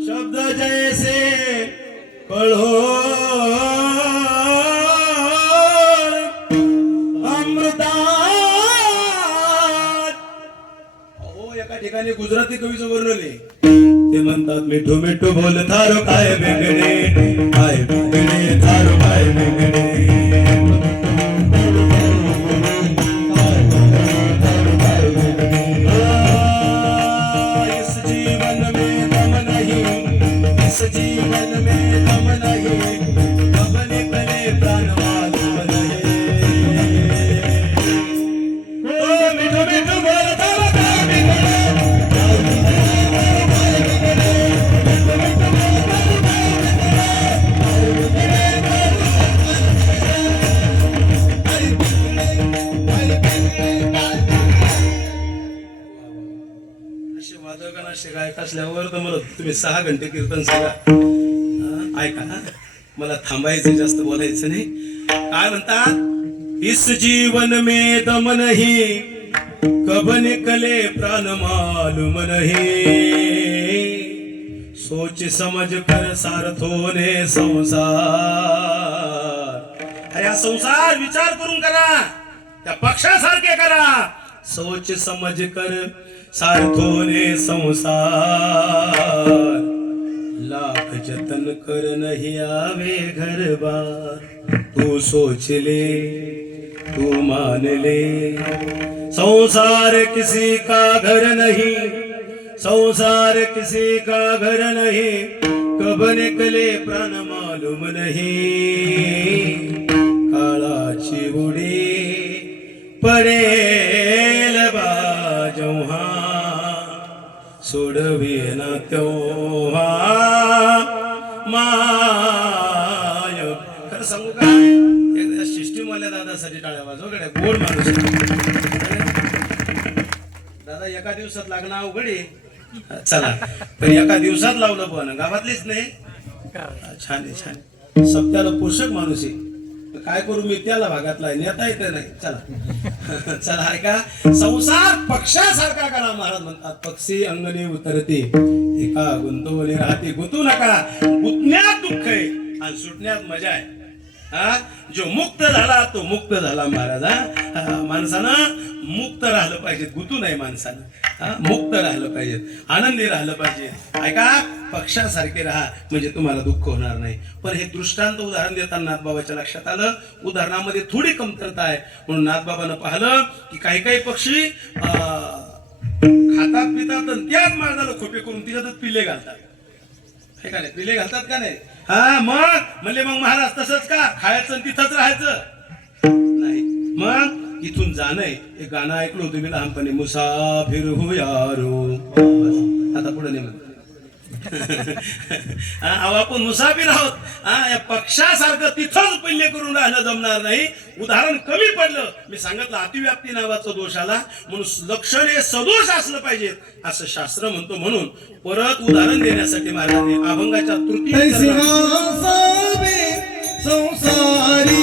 शब्द जैसे कळो ठिकाणी गुजराती कवीचं वर्णन आहे. ते म्हणतात मिठू मिठू बोल थारो काय वेगळे, काय वेगळे थारो काय वेगळे. इस जीवन में दम नहीं, इस जीवन में दम नहीं, कब निकले प्राण मालूम नहीं. ओ मिठू मिठू बोल थारो काय वेगळे. गायक असल्यावर तर मला तुम्ही 6 घंटे कीर्तन सांगा. ऐका मला थांबायचं जास्त बोलायचं नाही. काय म्हणतात इस जीवन में दम नहीं, कब निकले प्राण मालूम नहीं. सोच समझ कर सारथोने संसार. अरे हा संसार विचार करून करा, त्या पक्षासारखे करा. सोच समझ कर सारथोने संसार. लाख जतन कर नहीं आवे घर बार. तू सोच ले, तू मान ले, संसार किसी का घर नहीं, संसार किसी का घर नहीं. कब निकले प्राण मालूम नहीं. काळाची उडी पडेल बाजोहा, सोडवे ना तेव्हा माय. खरं सांगू का त्याच्यासाठी टाळ्या वाजव गड्या, गोड माणूस आहे. दादा एका दिवसात लागणं अवघड आहे. चला पण एका दिवसात लावलं पण गावातलीच नाही. छान आहे छान आहे. सप्त्याला पोषक माणूस आहे. काय करू मी त्याला भागातला नेता येत नाही. चला चला ऐका, संसार पक्षासारखा करा. महाराज म्हणतात पक्षी अंगणे उतरते एका गुंतवणे राहते. गुंतू नका, गुंतण्यात दुःख आहे आणि सुटण्यात मजा आहे. हा जो मुक्त झाला तो मुक्त झाला महाराज. हा माणसानं मुक्त राहिलं पाहिजे, गुंतू नाही माणसानं. हा मुक्त राहिलं पाहिजे, आनंदी राहिलं पाहिजे. ऐका, पक्षासारखे राहा म्हणजे तुम्हाला दुःख होणार नाही. पण हे दृष्टांत उदाहरण देताना नाथबाबाच्या लक्षात आलं उदाहरणामध्ये थोडी कमतरता आहे. म्हणून नाथबाबानं पाहिलं की काही काही पक्षी खातात पितात आणि त्याच मार्गाला खोपे करून तिच्यातच पिल्ले घालतात. हे का नाही, पिल्ले घालतात का नाही? हा मग म्हणले मग महाराज तसंच का खायचं आणि तिथंच राहायचं नाही. मग इथून जाणं आहे. एक गाणं ऐकलं होतं मी लहानपणी, मुसाफिर हो यारो. आता पुढे नाही म्हणत. आपण मुसाफिर आहोत. या पक्षासारखं तिथंच पल्ले करून राहिलं जमणार नाही. उदाहरण कमी पडलं. मी सांगितलं अतिव्याप्ती नावाचा दोष आला म्हणून लक्षण हे सदोष असलं पाहिजे असं शास्त्र म्हणतो. म्हणून परत उदाहरण देण्यासाठी महाराजांनी अभंगाच्या तृतीय संसारी